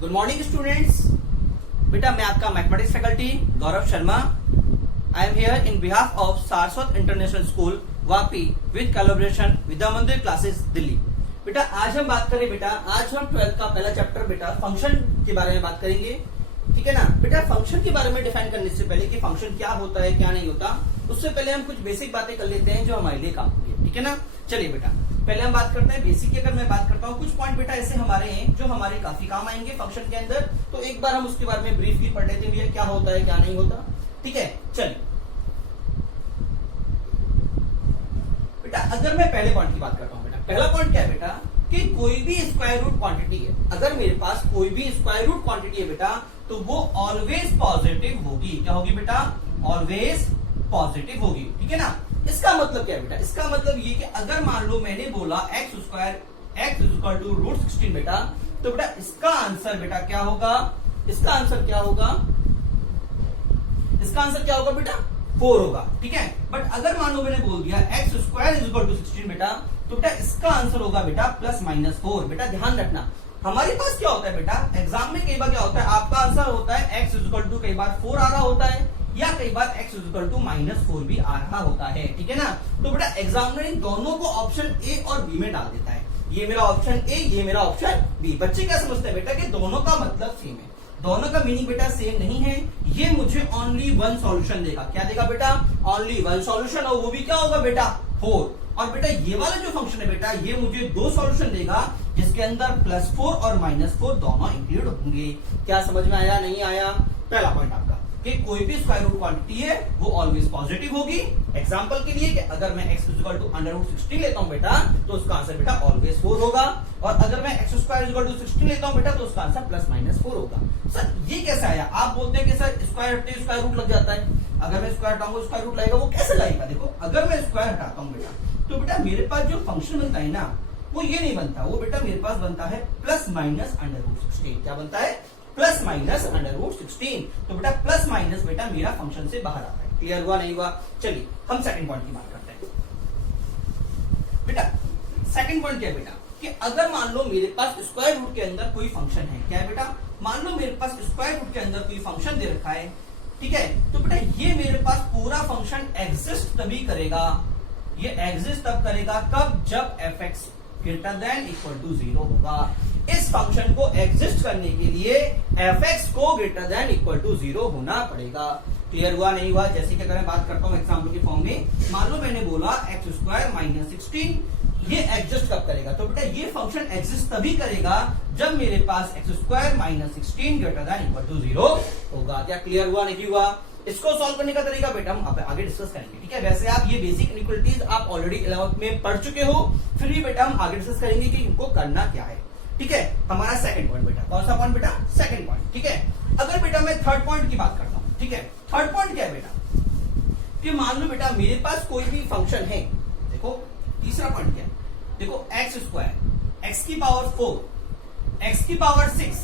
Good morning students. बेटा मैं आपका mathematics faculty Gaurav Sharma. I am here in behalf of Saraswat international school Vapi with collaboration Vidya Mandir classes Delhi. बेटा आज हम बात करें आज हम 12th का पहला चैप्टर बेटा फंक्शन के बारे में बात करेंगे। ठीक है ना बेटा, फंक्शन के बारे में डिफाइन करने से पहले कि फंक्शन क्या होता है क्या नहीं होता, उससे पहले हम कुछ बेसिक बातें कर लेते हैं जो हमारे लिए काम होगी। ठीक है ना, चलिए बेटा पहले हम बात करते हैं बेसिक की। अगर मैं बात करता हूँ कुछ पॉइंट बेटा ऐसे हमारे हैं जो हमारे काफी काम आएंगे फंक्शन के अंदर, तो एक बार हम उसके बारे में ब्रीफली पढ़ लेते हैं क्या होता है क्या नहीं होता। ठीक है, चलिए बेटा अगर मैं पहले पॉइंट की बात करता हूँ बेटा, पहला पॉइंट क्या है बेटा कि कोई भी स्क्वायर रूट क्वांटिटी है, अगर मेरे पास कोई भी स्क्वायर रूट क्वांटिटी है बेटा तो वो ऑलवेज पॉजिटिव होगी। क्या होगी बेटा? ऑलवेज पॉजिटिव होगी। ठीक है ना, इसका मतलब क्या है बेटा? इसका मतलब ये कि अगर मान लो मैंने बोला x square x equal to root 16 बेटा, तो बेटा इसका आंसर बेटा क्या होगा? इसका आंसर क्या होगा? इसका आंसर क्या होगा बेटा? 4 होगा। ठीक है, बट अगर मान लो मैंने बोल दिया x square is equal to 16 बेटा, तो बेटा इसका आंसर होगा बेटा +-4। बेटा ध्यान रखना हमारे पास क्या होता है बेटा, एग्जाम में कई बार क्या होता है आपका आंसर होता है एक्स इक्वल टू कई बार 4 आ रहा होता है या कई बार x इक्वल टू -4 भी आ रहा होता है। ठीक है ना, तो बेटा एग्जामिनर इन दोनों को ऑप्शन ए और बी में डाल देता है। ये मेरा ऑप्शन ए, ये मेरा ऑप्शन बी। बच्चे क्या समझते हैं बेटा कि दोनों का मतलब सेम है, दोनों का मीनिंग बेटा सेम नहीं है। ये मुझे ओनली वन सॉल्यूशन देगा। क्या देगा बेटा? ओनली वन सॉल्यूशन, और वो भी क्या होगा बेटा? 4। और बेटा ये वाला जो फंक्शन है बेटा ये मुझे 2 सॉल्यूशन देगा जिसके अंदर +4 और -4 दोनों इंक्लूड होंगे। क्या समझ में आया नहीं आया? पहला पॉइंट आपका कि कोई भी स्क्वायर रूट क्वांटिटी है वो ऑलवेज पॉजिटिव होगी। एग्जांपल के लिए कि अगर मैं x इक्वल टू √16 लेता हूं बेटा तो उसका आंसर बेटा ऑलवेज 4 होगा, और अगर मैं x स्क्वायर इक्वल टू 16 लेता हूं बेटा तो उसका आंसर +-4 होगा। सर ये कैसे आया? आप बोलते हैं कि सर स्क्वायर हटते स्क्वायर रूट लग जाता है, अगर मैं स्क्वायर हटाऊंगा स्क्वायर रूट लगेगा, वो कैसे लगेगा? देखो अगर मैं स्क्वायर हटाता हूं बेटा तो बेटा मेरे पास जो फंक्शन बनता है ना वो ये नहीं बनता, वो बेटा मेरे पास बनता है +-√16। क्या बनता है? +-√16। तो बेटा प्लस माइनस बेटा मेरा फंक्शन से बाहर आता है। क्लियर हुआ नहीं हुआ? चलिए हम सेकंड पॉइंट की बात करते हैं बेटा। सेकंड पॉइंट क्या है बेटा कि अगर मान लो मेरे पास स्क्वायर रूट के अंदर कोई फंक्शन है। क्या है बेटा? मान लो मेरे पास स्क्वायर रूट के अंदर कोई फंक्शन दे रखा है। ठीक है, तो बेटा ये मेरे पास पूरा फंक्शन एग्जिस्ट तभी करेगा, ये एग्जिस्ट तब करेगा कब? जब fx greater than equal to 0 होगा। इस फंक्शन को एग्जिस्ट करने के लिए fx को ग्रेटर देन इक्वल टू 0 होना पड़ेगा। क्लियर हुआ नहीं हुआ? जैसे कि अगर मैं बात करता हूं एग्जांपल के फॉर्म में, मान लो मैंने बोला x स्क्वायर -16, ये एग्जिस्ट कब करेगा? तो बेटा ये फंक्शन एग्जिस्ट तभी करेगा जब मेरे पास x square -16 greater than equal to 0 होगा। क्या क्लियर हुआ नहीं हुआ? इसको सॉल्व करने का तरीका बेटा हम आगे डिस्कस करेंगे। ठीक है, वैसे आप ये बेसिक इनइक्वालिटीज आप ऑलरेडी 11th में पढ़ चुके हो, फिर भी बेटा हम आगे डिस्कस करेंगे कि इनको करना क्या है। ठीक है, हमारा सेकंड पॉइंट बेटा कौन सा पॉइंट बेटा? Second point. ठीक है, अगर बेटा मैं थर्ड पॉइंट की बात करता हूं। ठीक है, थर्ड पॉइंट क्या है बेटा कि मान लो बेटा मेरे पास कोई भी फंक्शन है। देखो तीसरा पॉइंट क्या है? देखो x स्क्वायर x की पावर 4 x की पावर 6 ...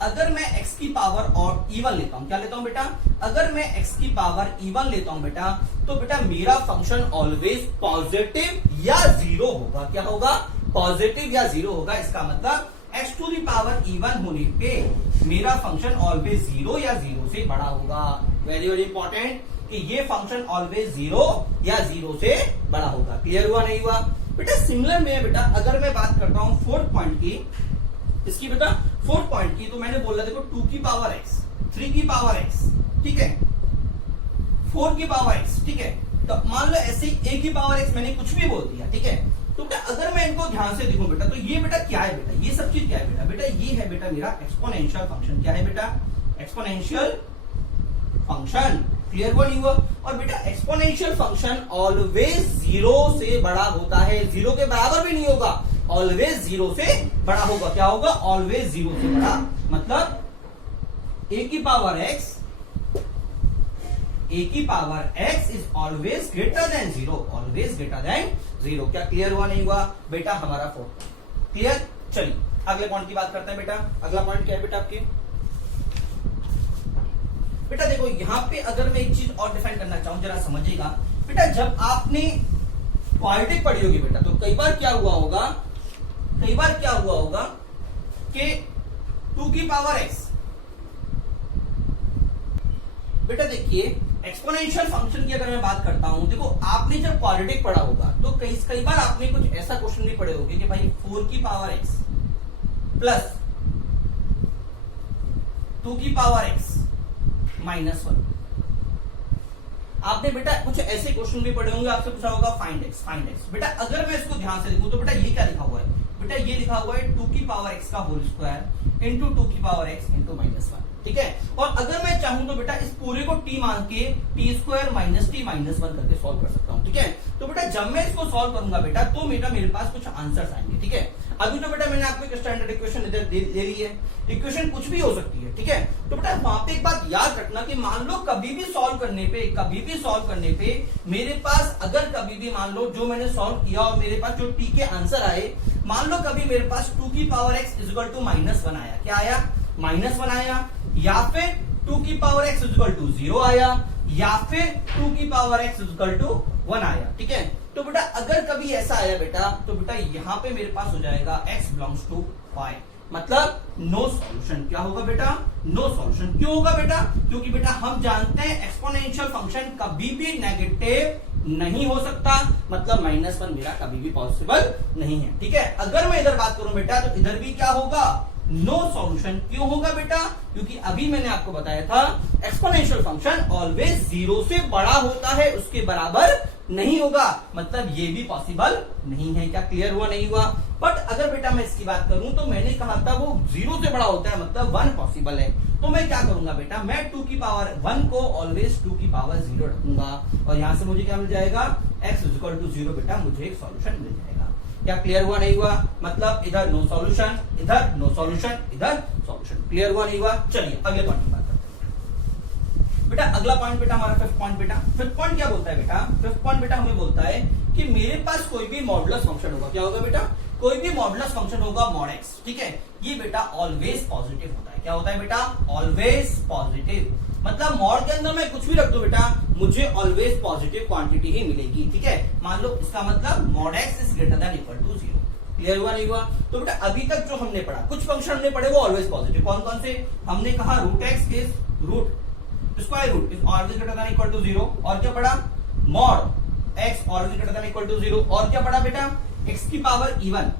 अगर मैं x की पावर और इवन लेता हूं, क्या लेता हूं बेटा? अगर मैं x की पावर इवन लेता हूं बेटा तो बेटा मेरा फंक्शन ऑलवेज पॉजिटिव या 0 होगा। क्या होगा? पॉजिटिव या 0 होगा। इसका मतलब x to the power even होने पे मेरा फंक्शन ऑलवेज 0 या 0 से बड़ा होगा। वेरी वेरी इंपॉर्टेंट कि ये फंक्शन ऑलवेज 0 या 0 से बड़ा होगा। क्लियर हुआ नहीं हुआ? बेटा सिमिलर में बेटा अगर मैं बात करता हूं फोर्थ पॉइंट की, इसकी बेटा फोर्थ पॉइंट की, तो मैंने बोला देखो 2 की पावर x 3 की पावर x, ठीक है, 4 की पावर x। ठीक है, तो मान लो ऐसे a की पावर x मैंने कुछ भी बोल दिया। ठीक है, तो बेटा अगर मैं इनको ध्यान से देखूं बेटा तो ये बेटा क्या है बेटा? ये सब चीज क्या है बेटा? बेटा ये है बेटा मेरा एक्सपोनेंशियल फंक्शन। क्या है बेटा? Exponential function. क्लियर हुआ नहीं हुआ? और बेटा एक्सपोनेंशियल फंक्शन ऑलवेज 0 से बड़ा होता है, 0 के बराबर भी नहीं होगा, ऑलवेज 0 से बड़ा होगा। क्या होगा? ऑलवेज 0 से बड़ा। मतलब a की power x is always greater than 0, always greater than 0। क्या क्लियर हुआ नहीं हुआ बेटा? हमारा फोर्थ क्लियर। चलिए अगले पॉइंट की बात करते हैं बेटा। अगला पॉइंट क्या है बेटा आपके? बेटा देखो यहां पे अगर मैं एक चीज और डिफाइन करना चाहूं, जरा समझिएगा बेटा। जब आपने क्वाड्रेटिक पढ़ी होगी बेटा तो कई बार क्या हुआ होगा कि 2 2 की पावर x। बेटा देखिए एक्सपोनेंशियल फंक्शन की अगर मैं बात करता हूं, देखो आपने जब क्वाड्रेटिक पढ़ा होगा तो कई बार आपने कुछ ऐसा क्वेश्चन भी पढ़े होंगे कि भाई 4 की पावर x प्लस 2 की पावर x माइनस 1। आपने बेटा कुछ ऐसे क्वेश्चन भी पढ़े होंगे, आपसे पूछा होगा फाइंड x। बेटा अगर मैं इसको ध्यान से देखूं तो बेटा ये क्या लिखा हुआ है, बेटा ये लिखा हुआ है 2 की पावर x का होल स्क्वायर इंटू 2 की पावर x इंटू माइनस 1। ठीक है, और अगर मैं चाहूं तो बेटा इस पूरे को t मान के T square minus T minus 1 करके सॉल्व कर सकता हूं। ठीक है, तो बेटा जब मैं इसको सॉल्व करूंगा बेटा तो मेरे पास कुछ आंसर्स आएंगे। ठीक है, अभी तो बेटा मैंने आपको एक स्टैंडर्ड इक्वेशन इधर ले ली है, इक्वेशन कुछ भी हो सकती है। ठीक है, तो बेटा वहां पे एक बात याद रखना कि मान लो कभी भी सॉल्व करने पे मेरे पास अगर कभी भी मान लो जो मैंने सॉल्व किया और मेरे पास जो टी के आंसर आए, मान लो कभी मेरे पास 2 की power x equal to minus 1 आया, क्या आया, माइनस 1 आया, या फिर 2 की पावर x इक्वल टू 0 आया, या फिर 2 की पावर x इक्वल टू 1 आया। ठीक है, तो बेटा अगर कभी ऐसा आया बेटा तो बेटा यहां पे मेरे पास हो जाएगा x बिलोंग्स टू y, मतलब नो सॉल्यूशन। क्या होगा बेटा, नो सॉल्यूशन। क्यों होगा बेटा, क्योंकि बेटा हम जानते हैं एक्सपोनेंशियल फंक्शन कभी भी नेगेटिव नहीं हो सकता, मतलब माइनस 1 मेरा कभी भी पॉसिबल नहीं है। ठीक है, अगर मैं इधर बात करूं बेटा तो इधर भी क्या होगा, नो सॉल्यूशन। क्यों होगा बेटा, क्योंकि अभी मैंने आपको बताया था एक्सपोनेंशियल फंक्शन ऑलवेज 0 से बड़ा होता है, उसके बराबर नहीं होगा, मतलब ये भी पॉसिबल नहीं है। क्या क्लियर हुआ, नहीं हुआ? बट अगर बेटा मैं इसकी बात करूं तो मैंने कहा था वो 0 से बड़ा होता है, मतलब 1 पॉसिबल है। तो मैं क्या करूंगा बेटा, मैं 2 की पावर 1 को ऑलवेज 2 की पावर 0 रखूंगा और यहां से मुझे क्या मिल जाएगा, x इक्वल टू 0 बेटा मुझे एक सॉल्यूशन मिल जाएगा। क्या क्लियर हुआ, नहीं हुआ? मतलब इधर नो सॉल्यूशन, इधर नो सॉल्यूशन, इधर सॉल्यूशन। क्लियर हुआ, नहीं हुआ? चलिए अगले पॉइंट की बात करते हैं। बेटा अगला पॉइंट बेटा हमारा फिफ्थ पॉइंट। बेटा फिफ्थ पॉइंट क्या बोलता है बेटा, फिफ्थ पॉइंट बेटा हमें बोलता है कि मेरे पास कोई भी मॉडुलस फंक्शन होगा। क्या होगा बेटा, कोई भी मॉडुलस फंक्शन होगा मॉड x। ठीक है, ये बेटा ऑलवेज पॉजिटिव होता है। क्या होता है बेटा, ऑलवेज पॉजिटिव, मतलब मॉड के अंदर मैं कुछ भी रख दो बेटा मुझे ऑलवेज पॉजिटिव क्वांटिटी ही मिलेगी। ठीक है, मान लो इसका मतलब mod x is greater than equal to 0। Clear हुआ, नहीं हुआ? तो बेटा अभी तक जो हमने पढ़ा, कुछ फंक्शन हमने पढ़े वो ऑलवेज पॉजिटिव। कौन कौन से? हमने कहा root x is root square root is always greater than equal to 0। और क्या पढ़ा, mod x always greater than equal to 0। और क्या पढ़ा बेटा, x की power even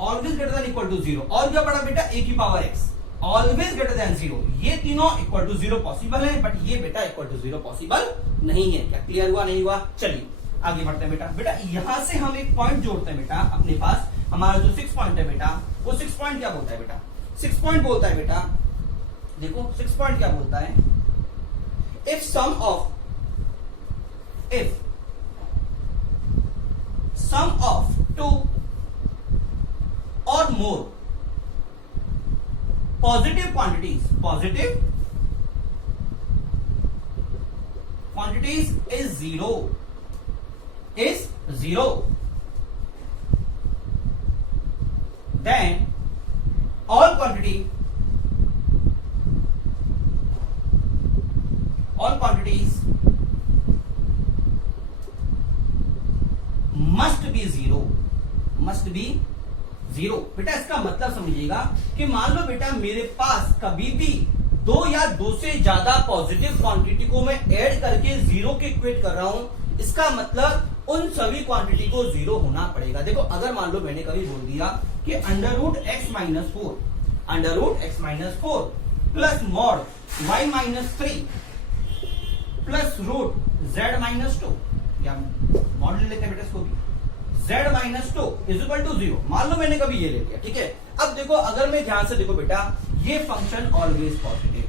always greater than equal to 0। और क्या पढ़ा बेटा, a की power x always greater than 0। ये तीनों इक्वल टू 0 पॉसिबल है, बट ये बेटा इक्वल टू 0 पॉसिबल नहीं है। क्या क्लियर हुआ, नहीं हुआ? चलिए आगे बढ़ते हैं बेटा। बेटा यहां से हम एक पॉइंट जोड़ते हैं बेटा अपने पास, हमारा जो 6 पॉइंट है बेटा, वो 6 पॉइंट क्या बोलता है बेटा, 6 पॉइंट बोलता है बेटा, देखो 6 पॉइंट क्या बोलता है, इफ सम ऑफ टू और मोर positive quantities is zero, then all quantities must be zero। बेटा इसका मतलब समझिएगा कि मान लो बेटा मेरे पास कभी भी 2 या 2 से ज्यादा पॉजिटिव क्वांटिटी को मैं ऐड करके 0 के इक्वेट कर रहा हूं, इसका मतलब उन सभी क्वांटिटी को 0 होना पड़ेगा। देखो अगर मान लो मैंने कभी बोल दिया कि under root x minus 4 plus mod y minus 3 plus root z minus 2, या मॉड ले लेते हैं बेटा इसको भी, z minus 2 is equal to 0। मान लो मैंने कभी ये ले लिया। ठीक है, अब देखो अगर मैं ध्यान से देखो बेटा, ये फंक्शन ऑलवेज पॉजिटिव।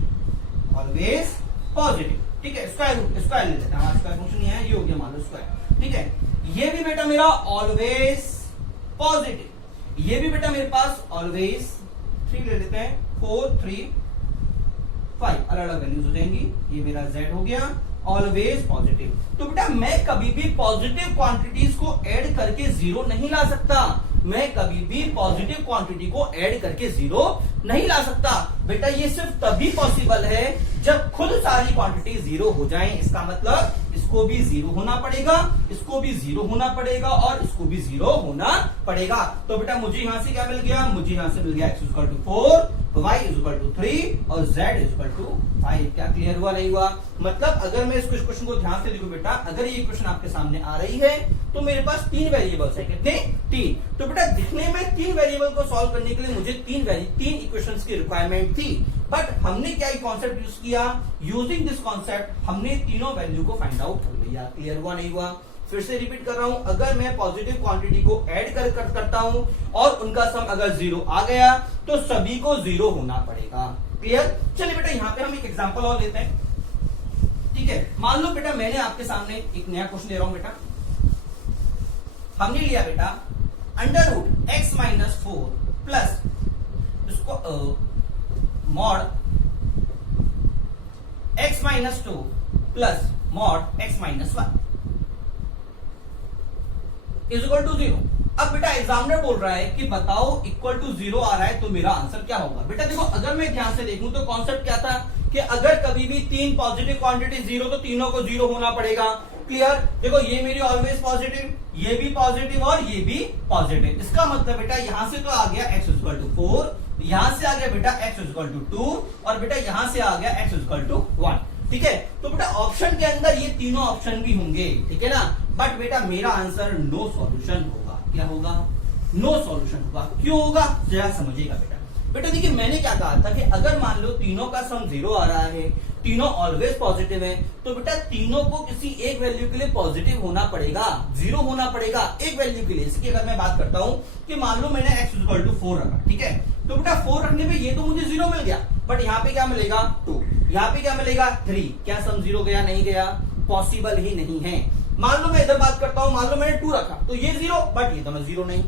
ठीक है, स्क्वायर ले लेते हैं, हमारा स्क्वायर फंक्शन ये है, ये हो गया मान लो स्क्वायर। ठीक है, ये भी बेटा मेरा ऑलवेज पॉजिटिव, ये भी बेटा मेरे पास ऑलवेज 3 ले लेते हैं, 4 3 5 अलग अलग वैल्यूज हो जाएंगी। ये मेरा z हो गया ऑलवेज पॉजिटिव। तो बेटा मैं कभी भी पॉजिटिव क्वांटिटीज को ऐड करके 0 नहीं ला सकता, मैं कभी भी पॉजिटिव क्वांटिटी को ऐड करके 0 नहीं ला सकता। बेटा ये सिर्फ तभी पॉसिबल है जब खुद सारी क्वांटिटी 0 हो जाएं। इसका मतलब इसको भी 0 होना पड़ेगा, इसको भी 0 होना पड़ेगा और इसको भी 0 होना पड़ेगा। तो बेटा मुझे यहां से क्या मिल गया, मुझे यहां से मिल गया x equal to 4, y is equal to 3 और z इज इक्वल टू 5। क्या क्लियर हुआ नहीं हुआ? मतलब अगर मैं इस क्वेश्चन को ध्यान से देखूं बेटा, अगर ये इक्वेशन आपके सामने आ रही है तो मेरे पास 3 वेरिएबल्स है। कितने? 3। तो बेटा दिखने में 3 वेरिएबल को सॉल्व करने के लिए मुझे 3 इक्वेशंस की रिक्वायरमेंट थी, बट हमने क्या कॉन्सेप्ट यूज किया? यूजिंग दिस कॉन्सेप्ट हमने तीनों वैल्यू को फाइंड आउट कर लिया। क्लियर हुआ नहीं हुआ? फिर से रिपीट कर रहा हूं, अगर मैं पॉजिटिव क्वांटिटी को ऐड करता हूं और उनका सम अगर 0 आ गया तो सभी को 0 होना पड़ेगा। क्लियर? चलिए बेटा यहां पे हम एक एग्जांपल और लेते हैं। ठीक है, मान लो बेटा मैंने आपके सामने एक नया क्वेश्चन ले रहा हूं बेटा। हमने लिया बेटा under root x minus 4 plus इसको mod x minus 2 plus mod x minus 1 is equal to 0। अब बेटा एग्जामिनर बोल रहा है कि बताओ इक्वल टू 0 आ रहा है तो मेरा आंसर क्या होगा? बेटा देखो, अगर मैं ध्यान से देखूं तो कॉन्सेप्ट क्या था कि अगर कभी भी 3 पॉजिटिव क्वांटिटी 0 तो तीनों को 0 होना पड़ेगा। क्लियर? देखो ये मेरी ऑलवेज पॉजिटिव, ये भी पॉजिटिव और ये भी पॉजिटिव। इसका मतलब बेटा यहां से तो आ गया x इक्वल टू 4, यहां से आ गया बेटा x इक्वल टू 2 और बेटा यहां से आ गया x इक्वल टू 1। ठीक है, तो बेटा ऑप्शन के अंदर ये तीनों ऑप्शन भी होंगे। ठीक है ना? बट बेटा मेरा आंसर नो सॉल्यूशन होगा। क्या होगा? नो सॉल्यूशन होगा। क्यों होगा? जरा समझिएगा बेटा। बेटा देखिए, मैंने क्या कहा था कि अगर मान लो तीनों का सम 0 आ रहा है, तीनों ऑलवेज पॉजिटिव है, तो बेटा तीनों को किसी एक वैल्यू के लिए पॉजिटिव होना पड़ेगा, 0 होना पड़ेगा एक वैल्यू के लिए। इसकी अगर मैं बात करता हूं कि मान लो मैंने x इक्वल टू 4 रखा, ठीक है, तो बेटा 4 रखने पे ये तो मुझे 0 मिल गया, बट यहाँ पे क्या मिलेगा? 2। यहाँ पे क्या मिलेगा? 3। क्या सम 0 गया? नहीं गया, पॉसिबल ही नहीं है। मान लो मैं इधर बात करता हूं, मान लो मैंने 2 रखा तो ये 0, बट ये दोनों 0 नहीं।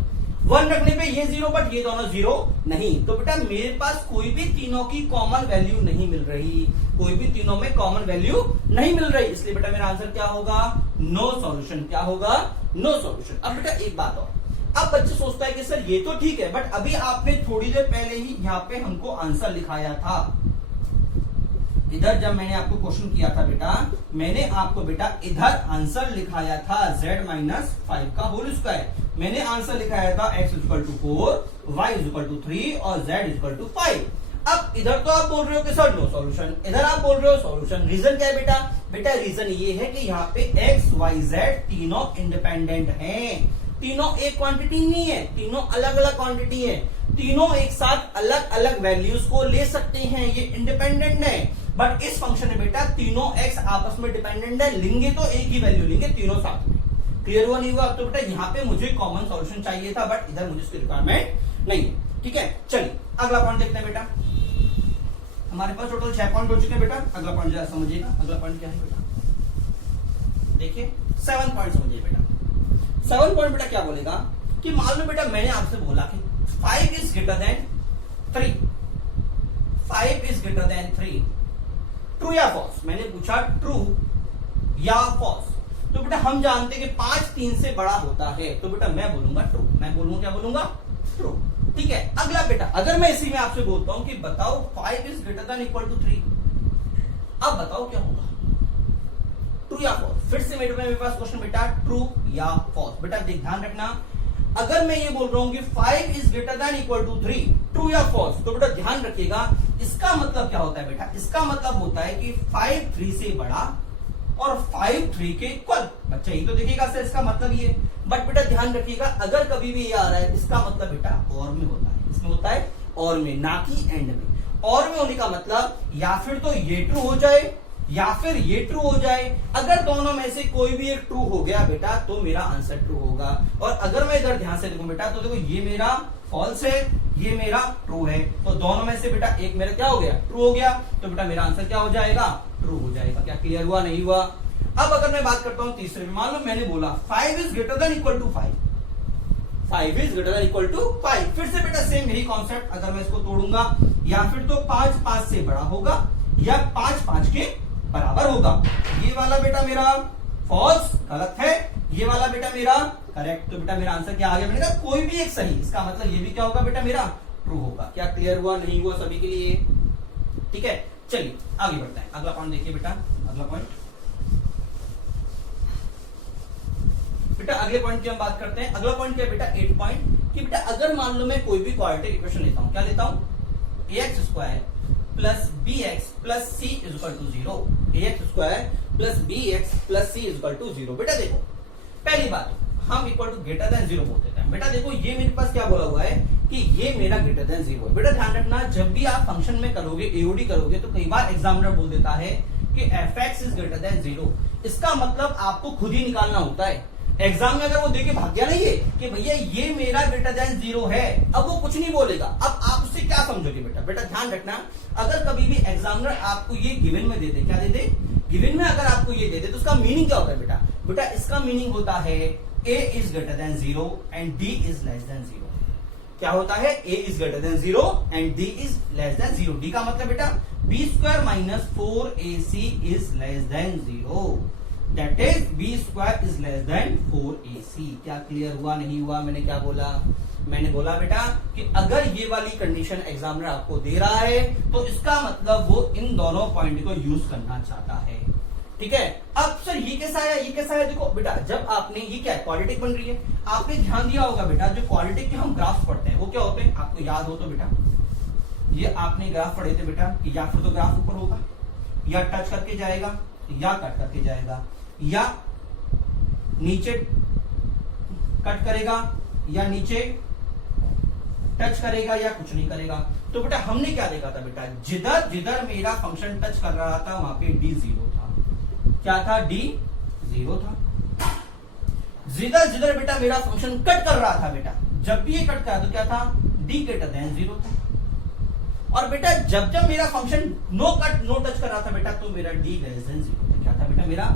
1 रखने पे ये 0, बट ये दोनों 0 नहीं। तो बेटा मेरे पास कोई भी तीनों की कॉमन वैल्यू नहीं मिल रही, कोई भी तीनों में कॉमन वैल्यू नहीं मिल रही, इसलिए बेटा मेरा आंसर क्या होगा? No solution. क्या होगा? No solution. अब बेटा एक बात और, अब बच्चे सोचता है कि सर ये तो ठीक है, बट अभी आपने थोड़ी देर पहले ही यहाँ पे हमको आंसर लिखाया था। इधर जब मैंने आपको क्वेश्चन किया था बेटा, मैंने आपको बेटा इधर आंसर लिखाया था z माइनस 5 का होल स्क्वायर। मैंने आंसर लिखाया था x equal to 4, y equal to 3 और z इक्वल टू 5। अब इधर तो आप बोल रहे हो कि सर नो सॉल्यूशन, इधर आप बोल रहे हो सॉल्यूशन। रीजन क्या है बेटा? बेटा रीजन ये है कि यहाँ पे x, y, z तीनों इंडिपेंडेंट हैं, तीनों एक क्वांटिटी नहीं है, तीनों अलग अलग क्वांटिटी है, तीनों एक साथ अलग अलग वैल्यूज को ले सकते हैं, ये इंडिपेंडेंट है। बट इस फंक्शन में बेटा तीनों x आपस में डिपेंडेंट है, लेंगे तो एक ही वैल्यू लेंगे तीनों साथ में। क्लियर हुआ नहीं हुआ? तो बेटा यहाँ पे मुझे कॉमन सॉल्यूशन चाहिए था, बट इधर मुझे इसकी रिक्वायरमेंट नहीं है। ठीक है, चलिए अगला पॉइंट देखते हैं बेटा। हमारे पास टोटल 6 पॉइंट हो चुके हैं बेटा। अगला पॉइंट जरा समझिएगा, अगला पॉइंट क्या है बेटा? देखिए 7 पॉइंट समझिए बेटा। 7 पॉइंट बेटा क्या बोलेगा कि मान लो बेटा मैंने आपसे बोला कि 5 is greater then 3, 5 is greater then 3, true या फॉल्स? मैंने पूछा ट्रू या फॉल्स। तो बेटा हम जानते हैं कि 5 3 से बड़ा होता है, तो बेटा मैं बोलूंगा ट्रू। मैं बोलूंगा क्या? बोलूंगा ट्रू। ठीक है, अगला बेटा अगर मैं इसी में आपसे बोलता हूं कि बताओ 5 is greater than equal to 3, अब बताओ क्या होगा? ट्रू या फॉल्स? फिर से मेरे पास क्वेश्चन बेटा ट्रू या फॉल्स। बेटा ध्यान रखना, अगर मैं ये बोल रहा हूं कि 5 is greater than equal to 3, true या फॉल्स, तो बेटा ध्यान रखिएगा इसका मतलब क्या होता है बेटा? इसका मतलब होता है कि 5 3 से बड़ा और 5 3 के इक्वल। बच्चा ये तो देखिएगा सर इसका मतलब ये, बट बेटा ध्यान रखिएगा अगर कभी भी ये आ रहा है इसका मतलब बेटा और में होता है, इसमें होता है और में, ना कि एंड में। और में होने का मतलब या फिर तो ये ट्रू हो जाए या फिर ये ट्रू हो जाए। अगर दोनों में से कोई भी एक ट्रू हो गया बेटा तो मेरा आंसर ट्रू होगा। और अगर मैं इधर ध्यान से देखूं बेटा तो देखो ये मेरा फॉल्स है, ये मेरा ट्रू है, तो दोनों में से बेटा एक मेरा क्या हो गया? ट्रू हो गया, तो बेटा मेरा आंसर क्या हो जाएगा? ट्रू हो जाएगा। क्या क्लियर हुआ नहीं हुआ? अब अगर मैं बात करता हूं तीसरे में, मान लो मैंने बोला 5 is greater than equal to 5, 5 is greater than equal to 5। फिर से बेटा सेम यही कॉन्सेप्ट, अगर मैं इसको तोड़ूंगा या फिर तो 5 5 से बड़ा होगा या 5 5 के बराबर होगा। ये वाला बेटा मेरा फॉल्स, गलत है, ये वाला बेटा मेरा करेक्ट। तो बेटा मेरा आंसर क्या आ गया? मैंने कहा कोई भी एक सही, इसका मतलब ये भी क्या होगा बेटा? मेरा ट्रू होगा। क्या क्लियर हुआ नहीं हुआ सभी के लिए? ठीक है, चलिए आगे बढ़ते हैं। अगला पॉइंट देखिए बेटा, अगला पॉइंट बेटा, अगले पॉइंट की हम बात करते हैं। अगला पॉइंट क्या है बेटा? 8 पॉइंट, कि बेटा अगर मान लो मैं कोई भी क्वाड्रेटिक इक्वेशन लेता हूं, क्या लेता हूं? ax square plus bx plus c is equal to 0, ax square plus bx plus c is equal to 0। बेटा देखो पहली बात हम इक्वल टू ग्रेटर देन 0 बोल देते हैं। बेटा देखो ये मेरे पास क्या बोला हुआ है कि ये मेरा ग्रेटर देन 0 है। बेटा ध्यान रखना जब भी आप फंक्शन में करोगे एओडी करोगे तो कई बार एग्जामिनर बोल देता है कि fx इज ग्रेटर देन 0, इसका मतलब आपको खुद ही निकालना होता है। एग्जाम में अगर वो देके भाग गया नहीं है कि भैया ये मेरा ग्रेटर देन 0 है, अब वो कुछ नहीं बोलेगा। अब आप उससे क्या समझोगे बेटा? बेटा ध्यान रखना अगर कभी भी एग्जामिनर आपको ये गिवन में दे दे, क्या दे दे? गिवन में अगर आपको ये दे दे तो उसका मीनिंग क्या होता है बेटा? बेटा इसका मीनिंग होता है a is greater than 0 and d is less than 0। क्या होता है? a is greater than 0 and d is less than 0। d का मतलब बेटा b square minus 4ac is less than 0, that is b square is less than 4ac। क्या clear हुआ नहीं हुआ? मैंने क्या बोला? मैंने बोला बेटा कि अगर ये वाली कंडीशन एग्जामिनर आपको दे रहा है तो इसका मतलब वो इन दोनों पॉइंट को यूज करना चाहता है। ठीक है। अब सर ये कैसा है, ये कैसा है? देखो बेटा जब आपने ये क्या है क्वाड्रेटिक बन रही है, आपने ध्यान दिया होगा बेटा जो क्वाड्रेटिक के हम ग्राफ पढ़ते हैं वो क्या होते हैं आपको याद हो तो बेटा, ये आपने ग्राफ पढ़े थे बेटा कि या फिर तो ग्राफ ऊपर होगा या टच करके जाएगा या कट करके जाएगा या नीचे कट करेगा या नीचे टच करेगा या कुछ नहीं करेगा। तो बेटा हमने क्या देखा था बेटा, जिधर जिधर मेरा फंक्शन टच कर रहा था वहां पे d 0 था। क्या था? d 0 था। जिधर जिधर बेटा मेरा फंक्शन कट कर रहा था बेटा, जब भी ये कट करा तो क्या था? d ग्रेटर देन 0 था। और बेटा जब जब मेरा function no cut no touch कर रहा था बेटा तो मेरा d लेस देन 0 था। क्या था बेटा? मेरा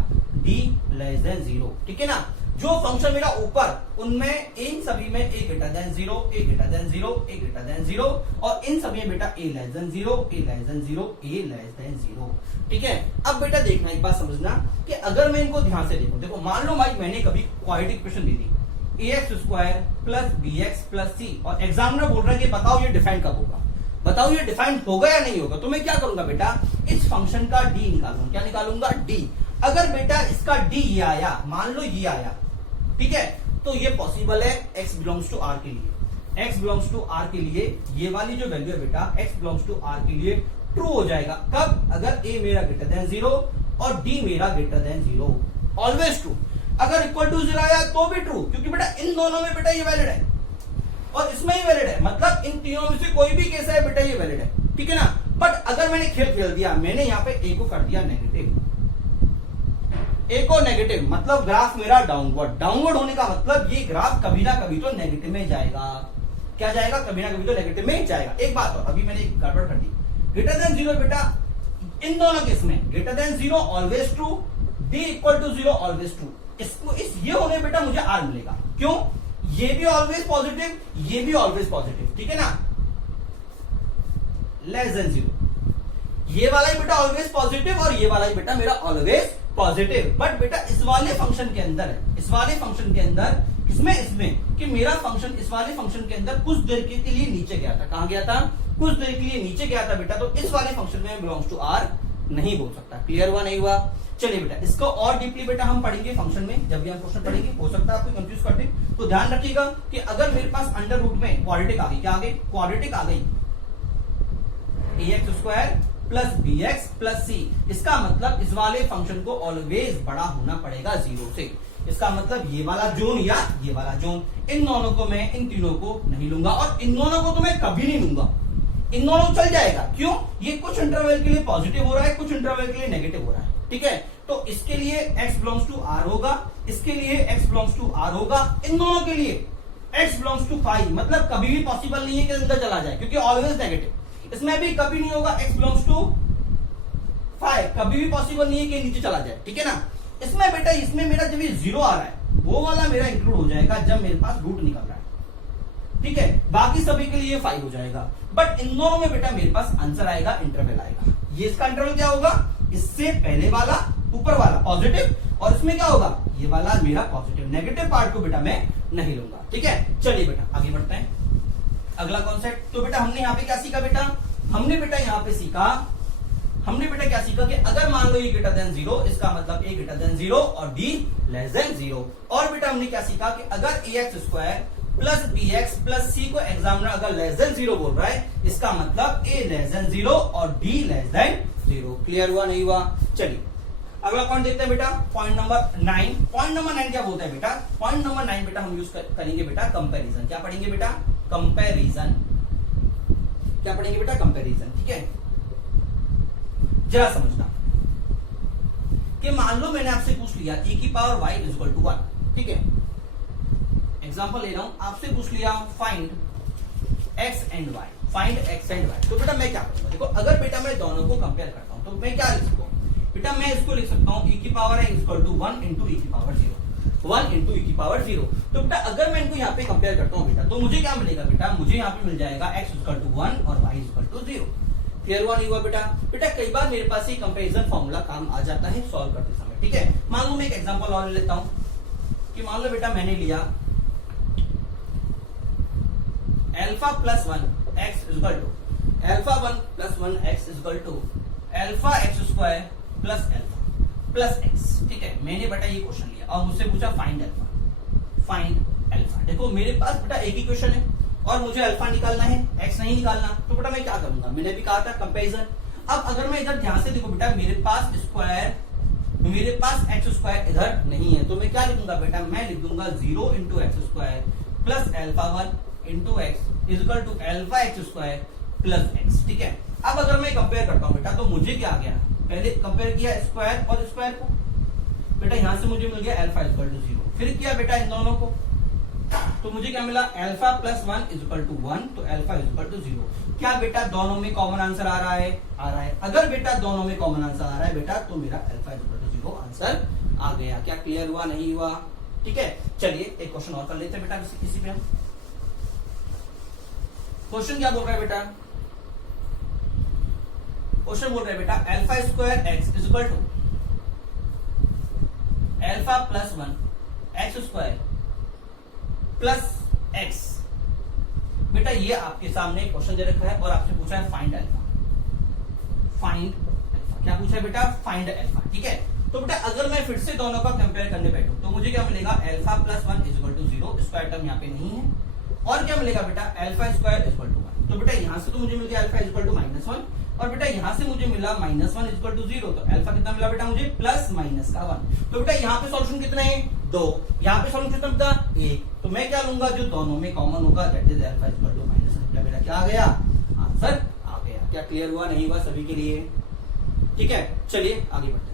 d लेस देन 0। ठीक है ना। जो फंक्शन मेरा ऊपर उनमें इन सभी में a greater than 0, a greater than 0, a greater than 0 और इन सभी में बेटा a less than 0, a less than 0, a less than 0। ठीक है। अब बेटा देखना एक बात समझना कि अगर मैं इनको ध्यान से देखूं, देखो मान लो भाई मैंने कभी क्वाड्रेटिक इक्वेशन दी थी ax square plus bx plus c और एग्जामिनर बोल रहा है कि बताओ ये डिफाइन कब होगा, बताओ ये डिफाइन होगा या नहीं होगा। तो मैं क्या करूंगा बेटा, इस फंक्शन का d निकालूंगा। क्या निकालूंगा? d। अगर बेटा इसका d ये आया, मान लो ये आया, ठीक है, तो ये पॉसिबल है x बिलोंग्स टू r के लिए। x बिलोंग्स टू r के लिए ये वाली जो वैल्यू है बेटा x बिलोंग्स टू r के लिए ट्रू हो जाएगा। कब? अगर a मेरा ग्रेटर देन 0 और d मेरा ग्रेटर देन 0, ऑलवेज ट्रू। अगर इक्वल टू 0 आया तो भी ट्रू, क्योंकि बेटा इन दोनों में बेटा ये वैलिड है और इसमें ही वैलिड है, मतलब इन तीनों में से कोई भी केस है बेटा ये वैलिड है। ठीक है ना। बट अगर मैंने खेल दिया, मैंने यहाँ पे a को कर दिया नेगेटिव, a को नेगेटिव मतलब ग्राफ मेरा डाउनवर्ड। डाउनवर्ड होने का मतलब ये ग्राफ कभी ना कभी तो नेगेटिव में जाएगा। क्या जाएगा? कभी ना कभी तो नेगेटिव में जाएगा। एक बात और, अभी मैंने गड़बड़ कर दी। ग्रेटर देन 0 बेटा इन दोनों केस में greater than 0 always true, d equal to 0 always true. इसको इस ये होने बेटा मुझे r मिलेगा। क्यों? ये भी ऑलवेज पॉजिटिव, ये भी ऑलवेज पॉजिटिव। ठीक है ना। लेस देन 0 ये वाला ही बेटा ऑलवेज पॉजिटिव और ये वाला ही बेटा मेरा ऑलवेज पॉजिटिव। बट बेटा इस वाले फंक्शन के अंदर है, इस वाले फंक्शन के अंदर इसमें कि मेरा फंक्शन इस वाले फंक्शन के अंदर कुछ देर के लिए नीचे गया था। कहां गया था? कुछ देर के लिए नीचे गया था बेटा। तो इस वाले फंक्शन में बिलोंग्स टू r नहीं बोल सकता। क्लियर हुआ नहीं हुआ? चलिए बेटा इसको और डीपली बेटा हम पढ़ेंगे फंक्शन में, जब भी हम क्वेश्चन पढ़ेंगे। हो सकता है आपको कंफ्यूज कर दे, तो ध्यान रखिएगा कि अगर मेरे पास अंडर रूट में क्वाड्रेटिक आ गई, क्या आ गई? क्वाड्रेटिक आ गई ax square plus bx plus c, इसका मतलब इस वाले फंक्शन को ऑलवेज बड़ा होना पड़ेगा 0 से। इसका मतलब ये वाला जोन या ये वाला जोन, इन दोनों को मैं इन तीनों को नहीं लूंगा और इन दोनों को तो मैं कभी नहीं लूंगा। इन दोनों चल जाएगा। क्यों? ये कुछ इंटरवल के लिए पॉजिटिव हो रहा है, कुछ इंटरवल के लिए नेगेटिव हो रहा है। ठीक है। तो इसके लिए x बिलोंग्स टू r होगा, इसके लिए x बिलोंग्स टू r होगा, इन दोनों के लिए x बिलोंग्स टू 5, मतलब कभी भी पॉसिबल नहीं है कि अंदर चला जाए क्योंकि ऑलवेज नेगेटिव। इसमें भी कभी नहीं होगा x बिलोंग्स टू 5, कभी भी पॉसिबल नहीं है कि नीचे चला जाए। ठीक है ना। इसमें बेटा इसमें मेरा जब ये 0 आ रहा है वो वाला मेरा इंक्लूड हो जाएगा जब मेरे पास रूट निकल रहा है। ठीक है। बाकी सभी के लिए 5 हो जाएगा, बट इन दोनों में बेटा मेरे पास आंसर आएगा, इंटरवल आएगा। ये इसका इंटरवल क्या होगा? इससे पहले वाला ऊपर वाला पॉजिटिव और इसमें क्या होगा? ये वाला मेरा पॉजिटिव। नेगेटिव पार्ट को बेटा मैं नहीं लूंगा। ठीक है। चलिए बेटा आगे बढ़ते हैं। अगला कॉन्सेप्ट। तो बेटा हमने यहाँ पे क्या सीखा बेटा? हमने बेटा यहाँ पे सीखा, हमने बेटा क्या सीखा कि अगर मान लो ये ग्रेटर देन 0, इसका मतलब a ग्रेटर देन 0 और d लेस देन 0। और बेटा हमने क्या सीखा कि अगर ax square plus b x plus c को एग्जामिनर अगर लेस देन 0 बोल रहा है, इसका मतलब ए लेस देन 0 और डी लेस देन 0। क्लियर हुआ नहीं हुआ? चलिए अगला पॉइंट देखते हैं बेटा, पॉइंट नंबर 9। पॉइंट नंबर 9 क्या बोलता है बेटा? पॉइंट नंबर 9 बेटा हम यूज करेंगे बेटा कंपैरिजन। क्या पढ़ेंगे बेटा? कंपैरिजन। क्या पढ़ेंगे बेटा? कंपैरिजन। ठीक है, जरा समझना कि मान लो मैंने आपसे पूछ लिया e की power y is equal to 1। ठीक है, एग्जांपल ले रहा हूं, आपसे पूछ लिया find x and y, find x and y। तो बेटा मैं क्या करूंगा? देखो अगर बेटा मैं दोनों को कंपेयर करता हूं तो मैं क्या लिख सकता हूं बेटा? मैं इसको लिख सकता हूं e की पावर है इक्वल टू 1 इंटू e की पावर 0, 1 इंटू e की पावर 0। तो बेटा अगर मैं इनको यहाँ पे कंपेयर करता हूँ बेटा, तो मुझे क्या मिलेगा बेटा? मुझे यहाँ पे मिल जाएगा x इक्वल टू 1 और y इक्वल टू 0। क्लियर हुआ नहीं हुआ बेटा? बेटा कई बार मेरे पास ये कंपैरिजन फॉर्मूला काम आ जाता है सॉल्व करते समय। ठीक है, मान लो मैं एक एग्जांपल और ले लेता हूं कि मान लो बेटा मैंने लिया alpha plus 1 x equal to alpha 1 plus 1 x equal to alpha x square plus alpha plus x. ठीक है, मैंने बेटा ये क्वेश्चन लिया और मुझसे पूछा फाइंड अल्फा, फाइंड अल्फा। देखो मेरे पास बेटा एक ही क्वेश्चन है और मुझे अल्फा निकालना है, एक्स नहीं निकालना। तो बेटा मैं क्या करूंगा? मैंने भी कहा था कंपैरिजन। अब अगर मैं इधर ध्यान से देखो बेटा, मेरे पास स्क्वायर, मेरे पास एक्स स्क्वायर इधर नहीं है, तो मैं क्या लिखूंगा बेटा? मैं लिख दूंगा 0 into x square plus alpha 1 into x equal to alpha x square plus x. ठीक है, अब अगर मैं कंपेयर करता हूं बेटा, तो मुझे क्या आ गया? पहले कंपेयर किया स्क्वायर और स्क्वायर को, बेटा यहां से मुझे मिल गया अल्फा इक्वल टू 0। फिर किया बेटा इन दोनों को, तो मुझे क्या मिला? अल्फा प्लस 1 इक्वल टू 1, तो अल्फा इक्वल टू 0। क्या बेटा दोनों में कॉमन आंसर आ रहा है? आ रहा है। अगर बेटा दोनों में कॉमन आंसर आ रहा है बेटा, तो मेरा अल्फा इक्वल टू 0 आंसर आ गया। क्या क्लियर हुआ नहीं हुआ? ठीक है, चलिए एक क्वेश्चन और कर लेते हैं बेटा किसी पे हम। क्वेश्चन क्या बोल रहा है बेटा? क्वेश्चन बोल रहा है बेटा alpha square x is equal to alpha plus 1 x square plus x. बेटा ये आपके सामने क्वेश्चन दे रखा है और आपसे पूछा है फाइंड अल्फा, फाइंड अल्फा। क्या पूछा है बेटा? Find alpha. ठीक है, तो बेटा अगर मैं फिर से दोनों का कंपेयर करने बैठूं तो मुझे क्या मिलेगा? Alpha plus 1 is equal to 0, square term यहाँ पे नहीं है। और क्या मिलेगा बेटा? Alpha square equal to 1। तो बेटा यहां से तो मुझे मिल गया अल्फा इक्वल टू -1 और बेटा यहां से मुझे मिला -1 इक्वल टू 0। तो अल्फा कितना मिला बेटा मुझे? प्लस माइनस का 1। तो बेटा यहाँ पे सॉल्यूशन कितना है? 2। यहाँ पे सॉल्यूशन कितना था? 1। तो मैं क्या लूंगा? जो दोनों में कॉमन होगा, that is alpha equal to -1। बेटा क्या आ गया? आंसर आ गया। क्या क्लियर हुआ नहीं हुआ सभी के लिए? ठीक है, चलिए आगे बढ़ते हैं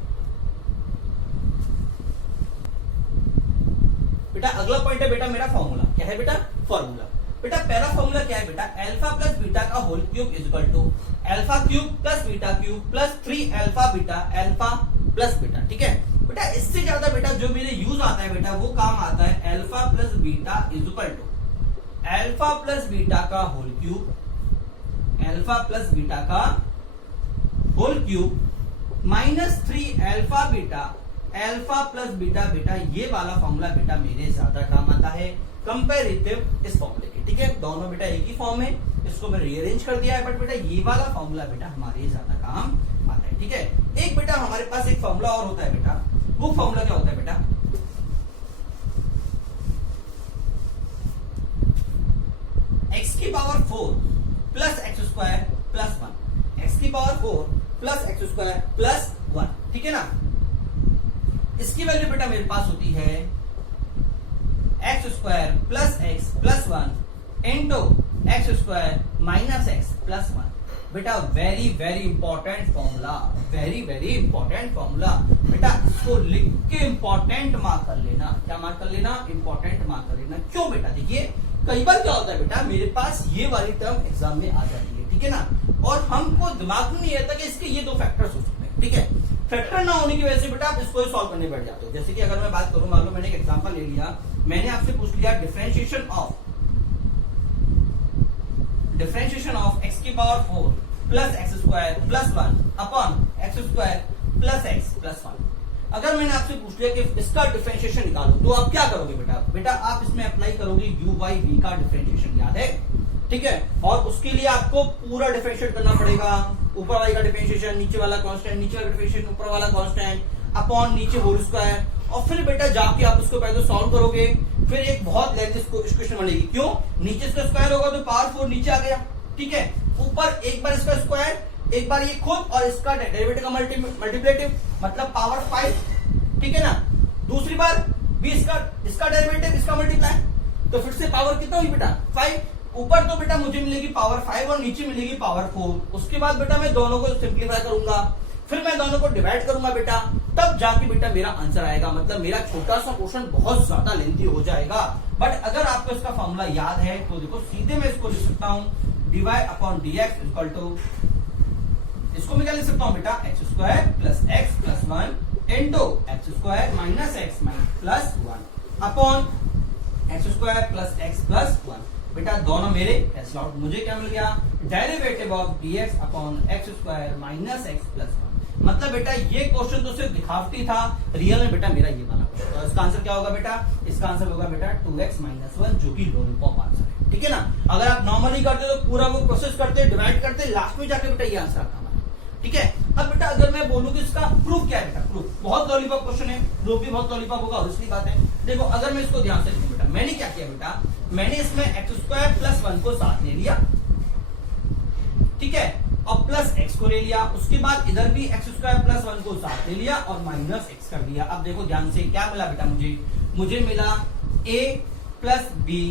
बेटा। अगला पॉइंट है बेटा मेरा फॉर्मूला। क्या है बेटा? फॉर्मूला। बेटा पहला फॉर्मूला क्या है बेटा? अल्फा प्लस बीटा का whole cube is equal to alpha cube plus beta cube plus 3 alpha beta alpha plus beta. ठीक है बेटा, इससे ज्यादा बेटा जो मेरे यूज आता है बेटा, वो काम आता है alpha plus beta is equal to alpha plus beta का whole cube, alpha plus beta का whole cube minus 3 alpha beta alpha plus beta. बेटा ये वाला फॉर्मूला बेटा मेरे ज्यादा काम आता है कंपैरेटिव इस फॉर्मूले के। ठीक है, दोनों बेटा एक ही फॉर्म है, इसको मैंने रीअरेंज कर दिया है, बट बेटा ये वाला फॉर्मूला बेटा हमारे ज्यादा काम आता है। ठीक है, एक बेटा हमारे पास एक फॉर्मूला और होता है बेटा। वो फॉर्मूला क्या होता है बेटा? x की power 4 plus x square plus 1, x की power 4 plus x square plus 1। ठीक है ना, इसकी वैल्यू बेटा मेरे पास होती है x square plus x plus 1 into x square minus x plus 1। बेटा very very important formula, very very important formula. बेटा इसको लिख के इंपॉर्टेंट मार्क कर लेना। क्या मार्क कर लेना? इंपॉर्टेंट मार्क कर लेना। क्यों बेटा? देखिए कई बार क्या होता है बेटा, मेरे पास ये वाली टर्म एग्जाम में आ जाती है। ठीक है ना, और हमको दिमाग में नहीं आता कि इसके ये दो फैक्टर्स हो सकते हैं। ठीक है, फैक्टर ना होने की वजह से बेटा आप इसको सॉल्व करने बैठ जाते हो। जैसे कि अगर मैं बात करूं, मान लो मैंने एक एग्जांपल ले लिया, मैंने आपसे पूछ लिया डिफरेंशिएशन ऑफ x की power 4 plus x square plus 1 upon x square plus x plus 1। अगर मैंने आपसे पूछ लिया कि इसका डिफरेंशिएशन निकालो, तो आप क्या करोगे बेटा? बेटा आप इसमें अप्लाई करोगे u बाई v का डिफरेंशिएशन, याद है? ठीक है, और उसके लिए आपको पूरा डिफरेंशिएट करना पड़ेगा। ऊपर वाले का डिफरेंशिएशन, नीचे वाला कांस्टेंट, नीचे वाला डिफरेंशिएशन, ऊपर वाला कांस्टेंट। अपॉन नीचे होल स्क्वायर, और फिर बेटा जाके आप उसको पहले सॉल्व करोगे, फिर एक बहुत लेंथ इक्वेशन बनेगी। क्यों? नीचे इसका स्क्वायर होगा तो पावर 4 नीचे आ गया, ठीक है। ऊपर एक बार इसका स्क्वायर, एक बार ये खुद, और इसका डेरिवेटिव का मल्टीप्लेटिव मतलब पावर 5, ठीक है ना। दूसरी बार भी इसका डेरिवेटिव, इसका मल्टीप्लाई, तो फिर से पावर कितना हुई बेटा 5। ऊपर तो बेटा मुझे मिलेगी पावर 5 और नीचे मिलेगी पावर 4। उसके बाद बेटा मैं दोनों को सिंप्लीफाई करूंगा, फिर मैं दोनों को डिवाइड करूंगा बेटा, तब जाके बेटा मेरा आंसर आएगा। मतलब मेरा छोटा सा क्वेश्चन बहुत ज्यादा लेंथी हो जाएगा। बट अगर आपको इसका फॉर्मूला याद है तो देखो सीधे मैं इसको लिख सकता हूं, divide upon dx equal to, इसको मैं क्या लिख सकता हूं बेटा, x square plus x plus 1 into x square minus x plus 1 upon x square plus x plus 1। बेटा दोनों मेरे कैंसिल आउट, मुझे क्या मिल गया, derivative of dx upon x square minus x plus 1। मतलब बेटा ये क्वेश्चन तो सिर्फ दिखावटी था, रियल में बेटा मेरा ये वाला क्वेश्चन। तो इसका आंसर क्या होगा बेटा, इसका आंसर होगा बेटा 2x माइनस 1, जो कि लॉलीपॉप आंसर है, ठीक है ना। अगर आप नॉर्मली करते तो पूरा वो प्रोसेस करते, डिवाइड करते, लास्ट में जाके बेटा ये आंसर आता हमारा, ठीक है। अब बेटा अगर मैं बोलूं कि इसका प्रूफ क्या है बेटा, प्रूफ बहुत लॉलीपॉप क्वेश्चन है, प्रूफ भी बहुत लॉलीपॉप होगा, उसकी बात है। देखो अगर मैं इसको ध्यान से लिखूं बेटा, मैंने क्या किया बेटा, मैंने इसमें एक्स स्क्वायर प्लस 1 को साथ ले लिया, ठीक है, और प्लस एक्स को ले लिया। उसके बाद इधर भी एक्स स्क्वायर प्लस 1 को साथ ले लिया और माइनस एक्स कर दिया। अब देखो ध्यान से क्या मिला बेटा, मुझे मिला a plus b,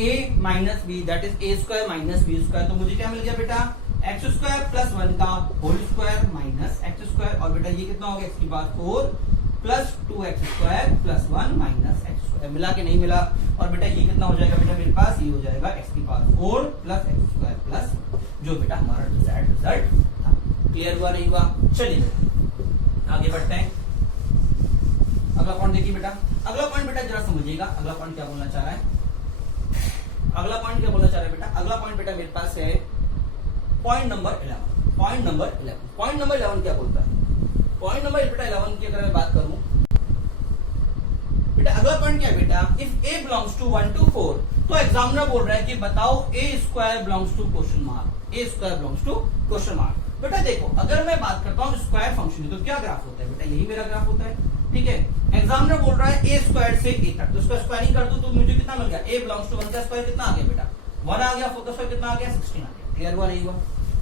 a minus b, that is a square minus b square. तो मुझे क्या मिल गया बेटा, एक्स स्क्वायर प्लस 1 का whole square minus x square, और बेटा ये कितना हो गया, एक्स की power 4 plus 2x square plus 1 minus x square. मिला कि नहीं मिला? और बेटा ये कितना हो जाएगा बेटा मेरे पास, ये हो जाएगा x की power 4 plus x square plus, जो बेटा हमारा डिजायर्ड रिजल्ट था। क्लियर हुआ नहीं हुआ? चलिए आगे बढ़ते हैं। अगला पॉइंट देखिए बेटा, अगला पॉइंट बेटा जरा समझिएगा, अगला पॉइंट क्या बोलना चाह रहा है, अगला पॉइंट क्या बोलना चाह रहा है बेटा। अगला पॉइंट बेटा मेरे पास है point number 11। Point number 11, point number 11 क्या बोलता है? पॉइंट नंबर बेटा 11 की अगर मैं बात करूं बेटा, अगला पॉइंट क्या है बेटा, if a belongs to 1 to 4, तो एग्जामिनर बोल रहा है कि बताओ a square belongs to question mark, a square belongs to question mark. बेटा देखो अगर मैं बात करता हूं स्क्वायर फंक्शन की, तो क्या ग्राफ होता है बेटा, यही मेरा ग्राफ होता है, ठीक है। एग्जामिनर बोल रहा है a स्क्वायर से a तक, तो इसका स्क्वायरिंग कर दूं तो मुझे कितना मिल गया, a बिलोंग्स टू 1 का स्क्वायर कितना आ गया बेटा, 1 आ गया, 4 का स्क्वायर कितना आ गया, 16 आ गया। क्लियर हुआ नहीं हुआ?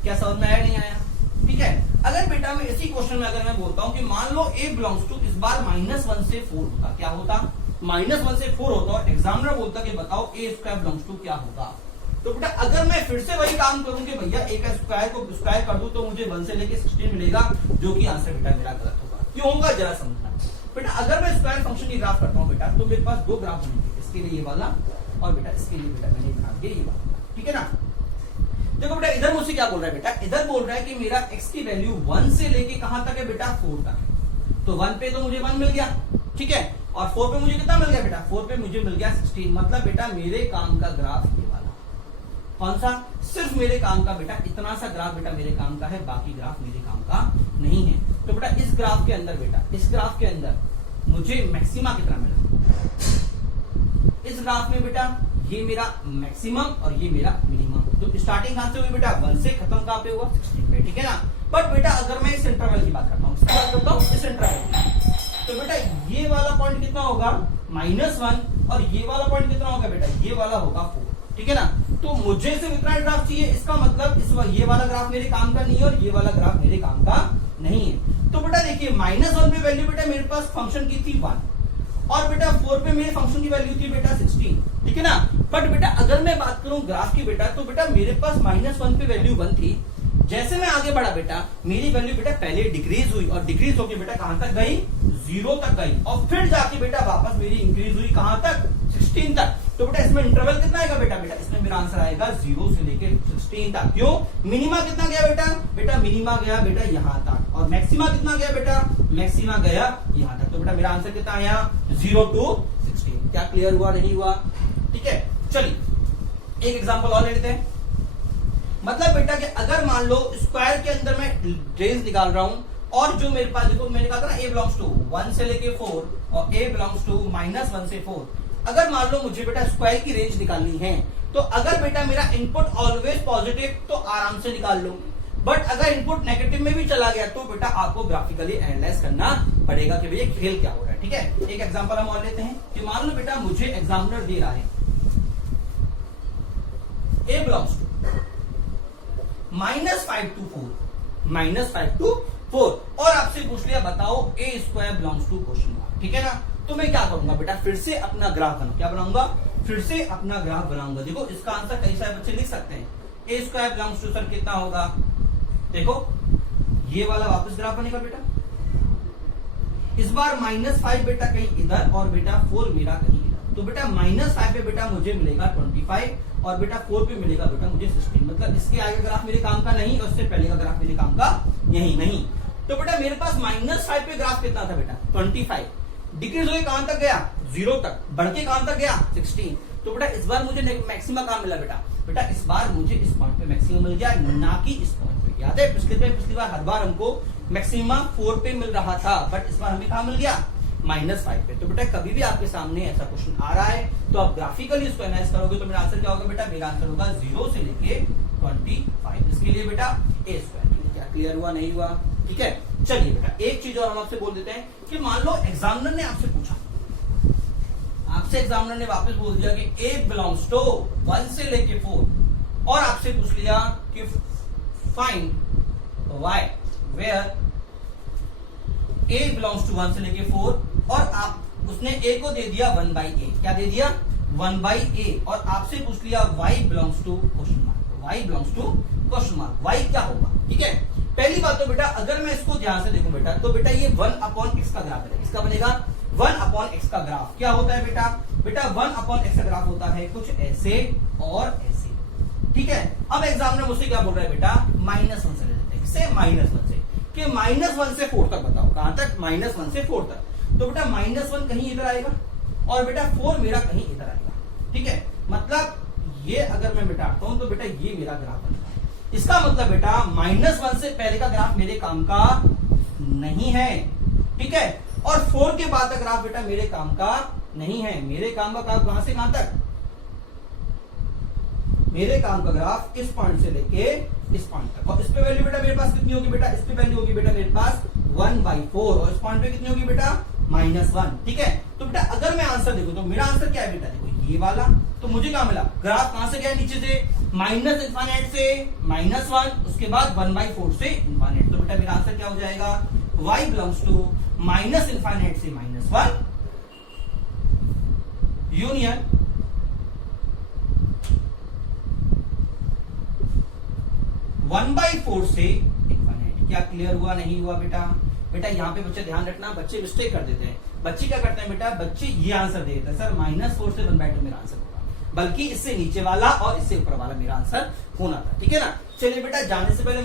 क्या समझ में आया नहीं आया? ठीक है। अगर बेटा मैं इसी क्वेश्चन में अगर मैं बोलता हूं कि मान लो a बिलोंग्स टू, इस बार -1 से 4 होता, क्या होता, -1 से 4 होता, और एग्जामिनर बोलता कि बताओ a स्क्वायर बिलोंग्स टू क्या होगा। तो बेटा अगर मैं फिर से वही काम करूं कि भैया a का स्क्वायर को स्क्वायर कर दूं तो मुझे 1 से लेके 16 मिलेगा, जो कि आंसर बेटा मेरा गलत होगा। क्यों होगा जरा समझना बेटा। अगर मैं स्क्वायर फंक्शन की ग्राफ करता हूं बेटा, तो मेरे पास दो ग्राफ बनेंगे, इसके लिए ये वाला और बेटा इसके लिए बेटा मैंने बना दिया ये वाला, ठीक है ना। देखो बेटा इधर मुझसे क्या बोल रहा है बेटा, इधर बोल रहा है कि मेरा x की वैल्यू 1 से लेके कहां तक है बेटा, 4 तक है। तो 1 पे तो मुझे 1 मिल गया, ठीक है, और 4 पे मुझे कितना मिल गया बेटा, 4 पे मुझे मिल गया 16। मतलब बेटा मेरे काम का ग्राफ ये वाला, कौन सा, सिर्फ मेरे काम का बेटा इतना सा ग्राफ बेटा मेरे काम का है, बाकी ग्राफ मेरे काम का नहीं है। तो बेटा इस ग्राफ के अंदर बेटा, इस ग्राफ के अंदर मुझे मैक्सिमा कितना मिला, इस ग्राफ में बेटा ये मेरा मैक्सिमम और ये मेरा मिनिमम। तो स्टार्टिंग कहां से हुई बेटा, 1 से, खत्म कहां पे हुआ, 16 पे, ठीक है ना। बट बेटा अगर मैं इस इंटरवल की बात करता हूं, इसकी बात करता हूं इस इंटरवल की, तो बेटा ये वाला पॉइंट कितना होगा, -1, और ये वाला पॉइंट कितना होगा बेटा, ये वाला होगा 4, ठीक है ना। तो मुझे सिर्फ इतना ग्राफ चाहिए, इसका मतलब ये वाला ग्राफ मेरे काम का नहीं है और ये वाला ग्राफ मेरे काम का नहीं है। तो बेटा देखिए -1 पे वैल्यू बेटा मेरे पास फंक्शन की थी 1, और बेटा 4 पे मेरे फंक्शन की वैल्यू थी बेटा 16, ठीक है ना। बट बेटा अगर मैं बात करूं ग्राफ की बेटा, तो बेटा मेरे पास -1 पे वैल्यू 1 थी, जैसे मैं आगे बढ़ा बेटा मेरी वैल्यू बेटा पहले डिक्रीज हुई, और डिक्रीज होकर बेटा कहां तक गई, 0 तक गई, और फिर जाके बेटा वापस मेरी इंक्रीज हुई कहां तक, 16 तक। तो बेटा इसमें इंटरवल कितना आएगा बेटा, इसमें मेरा आंसर आएगा 0 से लेके 16 तक। क्यों, मिनिमा कितना गया बेटा मिनिमा गया बेटा यहां तक, और मैक्सिमा कितना गया बेटा, मैक्सिमा गया यहां तक। तो बेटा मेरा आंसर कितना आया, 0 to 16। क्या क्लियर हुआ नहीं हुआ? ठीक है, चलिए एक एग्जांपल और ले लेते हैं। मतलब बेटा कि अगर मान लो स्क्वायर के अंदर मैं रेंज निकाल रहा हूं, और जो मेरे पास देखो मैंने कहा था ना a बिलोंग्स टू 1 से लेके 4 और a बिलोंग्स टू -1 से 4। अगर मान लो मुझे बेटा स्क्वायर की रेंज निकालनी है, तो अगर बेटा मेरा इनपुट ऑलवेज पॉजिटिव तो आराम से निकाल लो, बट अगर इनपुट नेगेटिव में भी चला गया तो बेटा आपको ग्राफिकली एनालाइज करना पड़ेगा कि भैया खेल क्या हो रहा है। ठीक है, एक एग्जांपल हम और लेते हैं कि मान लो बेटा मुझे एग्जामिनर दे रहा है ए बिलोंग्स टू -5 to 4 और आपसे पूछ लिया बताओ a square belongs to question mark. ठीक है ना, तो मैं क्या करूंगा बेटा, फिर से अपना ग्राफ बनाऊं। क्या बनाऊंगा, फिर से अपना ग्राफ बनाऊंगा। देखो इसका आंसर कई सारे बच्चे लिख सकते हैं, ए स्क्वायर बिलोंग्स टू सर कितना होगा, देखो ये वाला वापस ग्राफ बनेगा बेटा। इस बार -5 बेटा कहीं इधर और बेटा 4 मेरा कहीं इधर, तो बेटा -5 पे बेटा मुझे मिलेगा 25 और बेटा 4 पे मिलेगा बेटा मुझे 16। मतलब इसके आगे ग्राफ मेरे काम का नहीं और इससे पहले का ग्राफ मेरे काम का यही नहीं। तो बेटा मेरे पास -5 पे ग्राफ कितना था बेटा 25, डिक्रीज होकर कहां तक गया 0 तक, बढ़ के कहां तक गया 16। तो बेटा इस बार मुझे मैक्सिमम कहां मिला बेटा इस बार मुझे इस पॉइंट पे मैक्सिमम मिल गया, ना कि इस पॉइंट पे। याद है पिछली बार हर बार हमको मैक्सिमम 4 पे मिल रहा था, बट इस बार हमें कहां मिल गया -5 पे। तो बेटा कभी भी आपके सामने ऐसा क्वेश्चन आ रहा है तो आप ग्राफिकली इसको एनालाइज करोगे तो मेरा आंसर क्या होगा बेटा, मेरा आंसर होगा 0 से लेके 25। इसके लिए बेटा ए स्क्वायर। क्या क्लियर हुआ, नहीं हुआ? ठीक है, चलिए बेटा एक चीज और हम आपसे बोल देते हैं कि मान लो एग्जामिनर ने आपसे पूछा, एग्जामिनर ने वापस बोल दिया कि ए बिलोंग्स टू 1 से लेके 4 और आपसे पूछ लिया कि find y where a belongs to 1 से लेके 4 और आप उसने ए को दे दिया 1/a। क्या दे दिया 1/a और आपसे पूछ लिया y belongs to question mark, y belongs to question mark. y क्या होगा? ठीक है, पहली बात तो बेटा अगर मैं इसको ध्यान से देखूं बेटा तो बेटा ये 1/x का ग्राफ है। इसका बनेगा 1/x का ग्राफ। क्या होता है बेटा 1/x का ग्राफ होता है कुछ ऐसे और ऐसे। ठीक है, अब एग्जामिनर मुझसे क्या बोल रहा है बेटा -1 से ले लेते हैं, किससे -1 से, कि -1 से 4 तक बताओ कहां तक, -1 से 4 तक। तो बेटा -1 कहीं इधर आएगा और बेटा 4 मेरा कहीं इधर आएगा। ठीक है, मतलब ये अगर मैं मिटाता हूं तो बेटा ये मेरा ग्राफ बनता है। इसका मतलब बेटा -1 से पहले का ग्राफ मेरे काम का नहीं है। ठीक है, और 4 के बाद का ग्राफ बेटा मेरे काम का नहीं है। मेरे काम का ग्राफ कहां से कहां तक, मेरे काम का ग्राफ इस पॉइंट से लेके इस पॉइंट तक। और इस पे वैल्यू बेटा मेरे पास कितनी होगी बेटा, इस पे वैल्यू होगी बेटा मेरे पास 1/4 और इस पॉइंट पे कितनी होगी बेटा -1। ठीक है, तो बेटा अगर मैं आंसर देखूं तो मेरा आंसर क्या है बेटा, देखो ये वाला। तो मुझे क्या मिला, ग्राफ कहां से गया नीचे से, -∞ से -1 उसके बाद 1/4 से ∞। तो बेटा मेरा आंसर क्या हो जाएगा, y बिलोंग्स टू -∞ से -1 यूनियन (1/4 से ∞। क्या क्लियर हुआ, नहीं हुआ बेटा यहाँ पे बच्चे ध्यान रखना, बच्चे मिस्टेक कर देते हैं। बच्चे क्या करते हैं बेटा, बच्चे ये आंसर दे देते हैं सर -4 से 1/2 मेरा आंसर होगा, बल्कि इससे नीचे वाला और इससे ऊपर वाला मेरा आंसर होना था। ठीक है ना, चलिए बेटा जाने से पहले